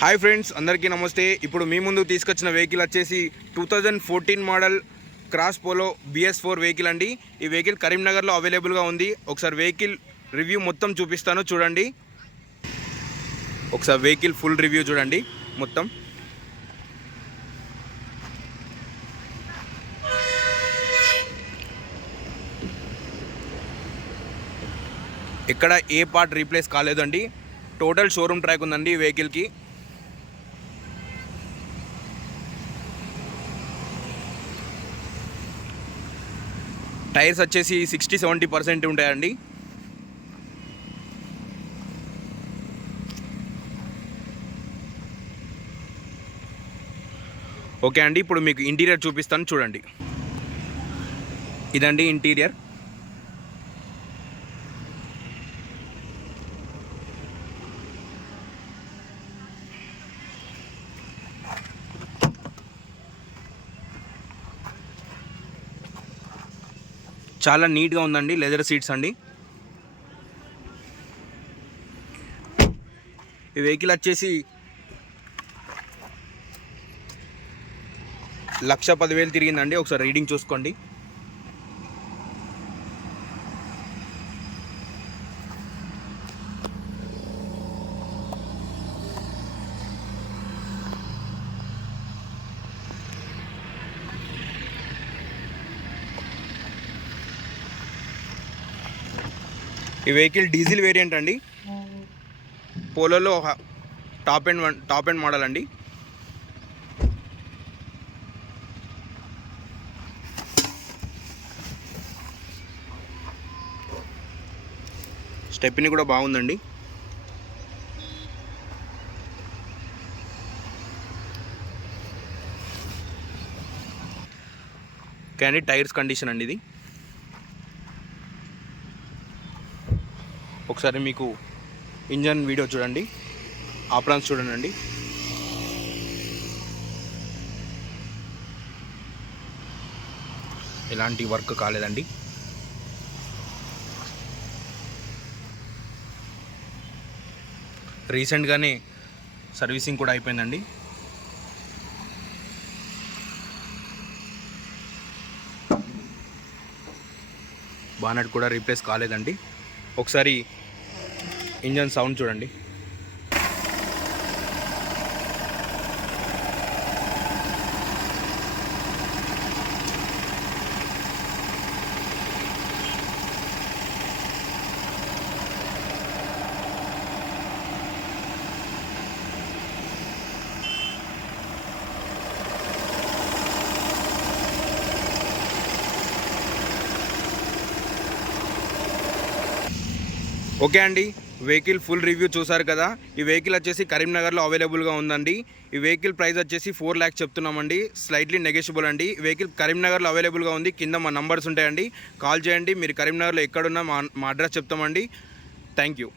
Hi friends, అందరికీ నమస్తే. ఇప్పుడు మీ ముందుకు తీసుకొచ్చిన వెహికల్ వచ్చేసి 2014 model cross polo BS4 vehicle అండి. ఈ వెహికల్ కరీంనగర్లో అవైలబుల్గా ఉంది. ఒకసారి వెహికల్ రివ్యూ మొత్తం చూపిస్తాను, చూడండి. ఒకసారి వెహికల్ ఫుల్ రివ్యూ చూడండి మొత్తం. ఎక్కడ ఏ పార్ట్ రీప్లేస్ కాలేదండి. టోటల్ షోరూమ్ ట్రాక్ ఉందండి ఈ వెహికల్కి. టైర్స్ వచ్చేసి 60-70% ఉంటాయండి. ఓకే అండి, ఇప్పుడు మీకు ఇంటీరియర్ చూపిస్తాను, చూడండి. ఇదండి ఇంటీరియర్. చాలా నీట్గా ఉందండి. లెదర్ సీట్స్ అండి. ఈ వెహికల్ వచ్చేసి 1,10,000 తిరిగిందండి. ఒకసారి రీడింగ్ చూసుకోండి. ఈ వెహికల్ డీజిల్ వేరియంట్ అండి. పోలోలో టాప్ ఎండ్ మోడల్ అండి. స్టెప్ని కూడా బాగుందండి. కానీ టైర్స్ కండిషన్ అండి ఇది. ఒకసారి మీకు ఇంజన్ వీడియో చూడండి, ఆప్రాన్స్ చూడండి. ఎలాంటి వర్క్ కాలేదండి. రీసెంట్గానే సర్వీసింగ్ కూడా అయిపోయిందండి. బానెట్ కూడా రీప్లేస్ కాలేదండి. ఒకసారి ఇంజన్ సౌండ్ చూడండి. ఓకే అండి, వెహికల్ ఫుల్ రివ్యూ చూసారు కదా. ఈ వెహికల్ వచ్చేసి కరీంనగర్లో అవైలబుల్గా ఉందండి. ఈ వెహికల్ ప్రైస్ వచ్చేసి 4 lakhs చెప్తున్నామండి. స్లైట్లీ నెగోషియబుల్ అండి. వెహికల్ కరీంనగర్లో అవైలబుల్గా ఉంది. కింద మా నంబర్స్ ఉంటాయండి, కాల్ చేయండి. మీరు కరీంనగర్లో ఎక్కడున్నా మా అడ్రస్ చెప్తామండి. Thank you.